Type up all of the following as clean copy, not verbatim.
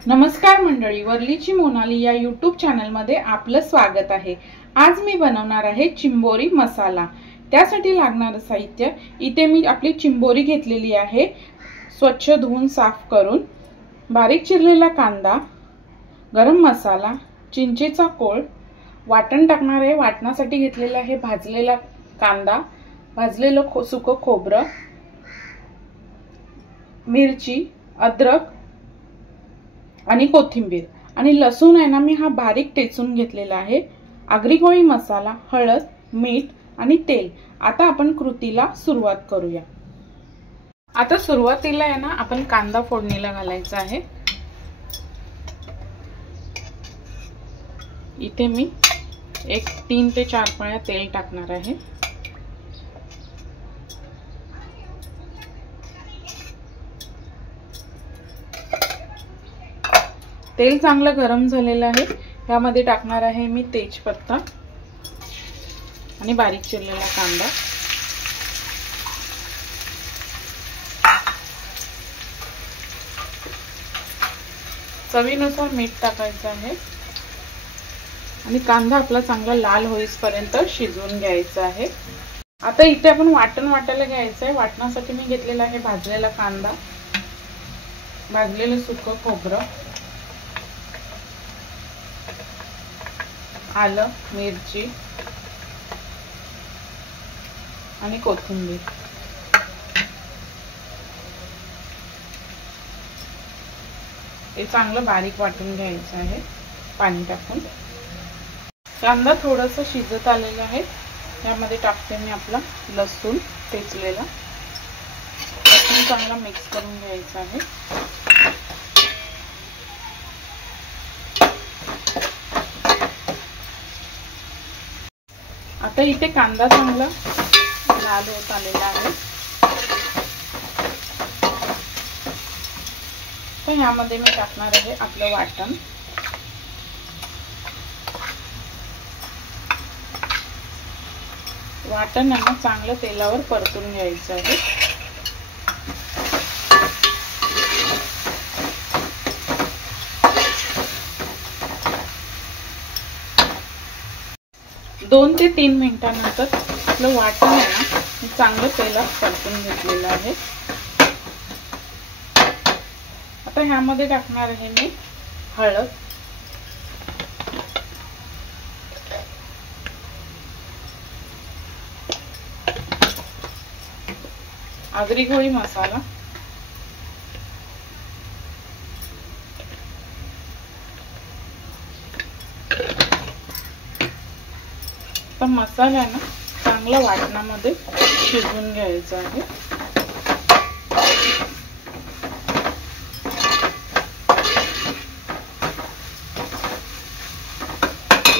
नमस्कार मंडळी, वरलीची मोनाली या यूट्यूब चॅनलमध्ये आपलं स्वागत आहे। आज मी बनवणार आहे चिंबोरी मसाला। त्यासाठी लागणारे साहित्य इथे मी आपली चिंबोरी घेतलेली आहे, स्वच्छ धुवून साफ करून, बारीक चिरलेला कांदा, गरम मसाला, चिंचेचा कोळ, वाटण टाकणार आहे। वाटणासाठी घेतलेला आहे भाजलेला कांदा, भाजलेलं सुकं खोबरं, मिरची, अद्रक आणि कोथिंबीर आणि लसूण आहे ना, मी हा बारीक टेचून घेतलेला आहे। आगरी कोळी मसाला, हळद, मीठ आणि तेल। आता आपण कृतीला सुरुवात करूया। आता सुरुवातीला आहे ना, आपण कांदा फोडणीला घालायचा आहे। इथे मी 3 ते 4 पळ्या तेल टाकणार आहे। तेल चांगलं गरम झालेलं आहे। यामध्ये टाकणार आहे मी तेजपत्ता आणि बारीक चिरलेला कांदा। चवीनुसार मीठ टाकायचं आहे आणि कांदा आपला चांगला लाल होईपर्यंत शिजवून घ्यायचा आहे। आता इथे आपण वाटण वाटायला घ्यायचं आहे। वाटणासाठी मी घेतलेला आहे भाजलेला कांदा, भाजलेलं सुकं खोबरं, आलं, मिरची आणि कोथिंबीर। हे चांगलं बारीक वाटून घ्यायचं आहे पाणी टाकून। कांदा थोडंसं शिजत आलेला आहे। यामध्ये टाकते मी आपला लसूण ठेचलेला। लसूण चांगला मिक्स करून घ्यायचा आहे। आता इथे कांदा चांगला लाल होत आलेला आहे। तर यामध्ये मी टाकणार आहे आपलं वाटण। वाटण यांना चांगलं तेलावर परतून घ्यायचं आहे। दोन ते 3 मिनिटांनंतर आपलं वाटण आहे ना, चांगलं तेलात परतून घेतलेलं आहे। आता ह्यामध्ये टाकणार आहे मी हळद, आगरी कोळी मसाला, तर मसाला आहे ना चांगला वाटणामध्ये शिजवून घ्यायचा आहे।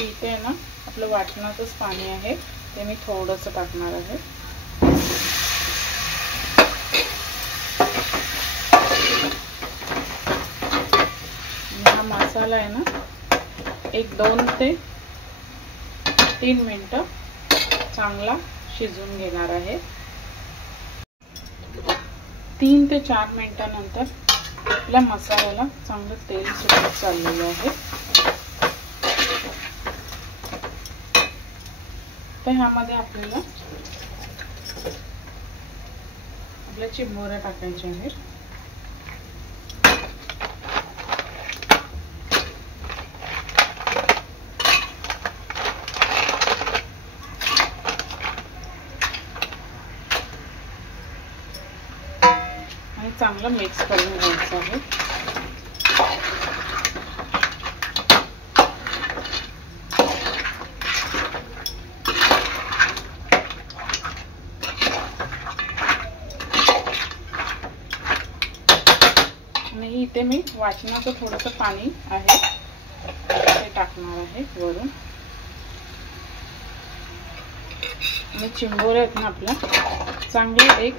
इथे आहे ना आपलं वाटणाचंच पाणी आहे, ते मी थोडंसं टाकणार आहे। हा मसाला आहे ना 2 ते 3 मिनिटं चांगला शिजवून घेणार आहे। 3 ते 4 मिनिटांनंतर आपल्या मसाल्याला चांगलं तेल सुटत चाललेलं आहे। तर ह्यामध्ये आपल्याला आपल्या चिंबोऱ्या टाकायच्या आहेत। आणि चांगलं मिक्स करून घ्यायचं आहे। आणि इथे मी वाटणाचं थोडंसं पाणी आहे ते टाकणार आहे वरून। आणि चिंबोऱ्या आहेत ना आपल्या चांगले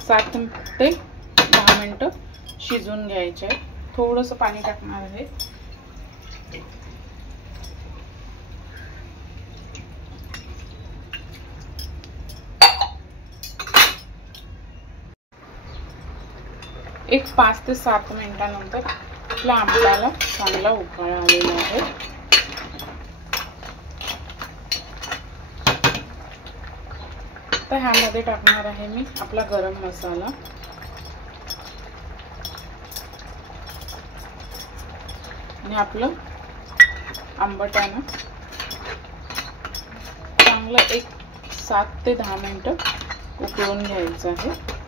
7 ते 10 मिनिटं शिजवून घ्यायचे आहे। थोडंसं पाणी टाकणार आहे। एक 5 ते 7 मिनिटांनंतर आपल्या आंब्याला चांगला उकळ आलेला आहे। तर ह्यामध्ये टाकणार आहे मी आपला गरम मसाला आणि आपलं आंबट आहे ना चांगलं एक 7 ते 10 मिनिटं उकळून घ्यायचं आहे।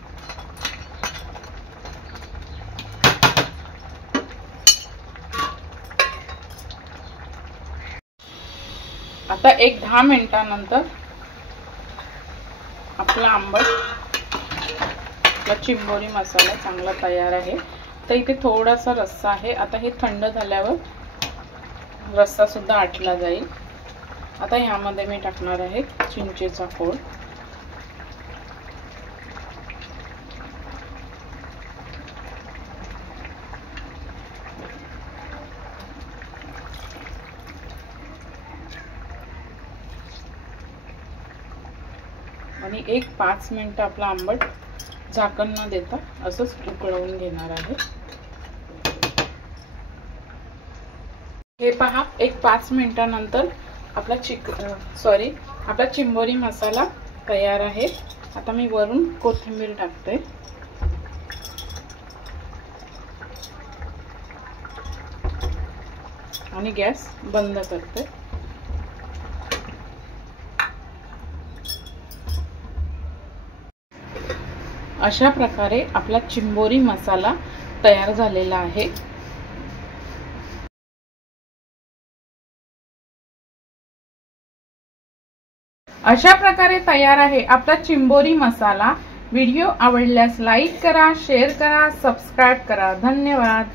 आता एक 10 मिनिटांनंतर आपला आंबट आपला चिंबोरी मसाला चांगला तयार आहे। तर इथे थोडासा रस्सा आहे, आता हे थंड झाल्यावर रस्सा सुद्धा आटला जाईल। आता ह्यामध्ये मी टाकणार आहे चिंचेचा फोड, आणि एक 5 मिनिटं आपला आंबट झाकण न देता असंच उकळवून घेणार आहे। हे पहा, एक 5 मिनिटांनंतर आपला आपला चिंबोरी मसाला तयार आहे। आता मी वरून कोथिंबीर टाकते आणि गॅस बंद करते। अशा प्रकारे आपला चिंबोरी मसाला तयार झालेला आहे। अशा प्रकारे तयार आहे आपला चिंबोरी मसाला। व्हिडिओ आवडल्यास लाईक करा, शेअर करा, सबस्क्राइब करा। धन्यवाद।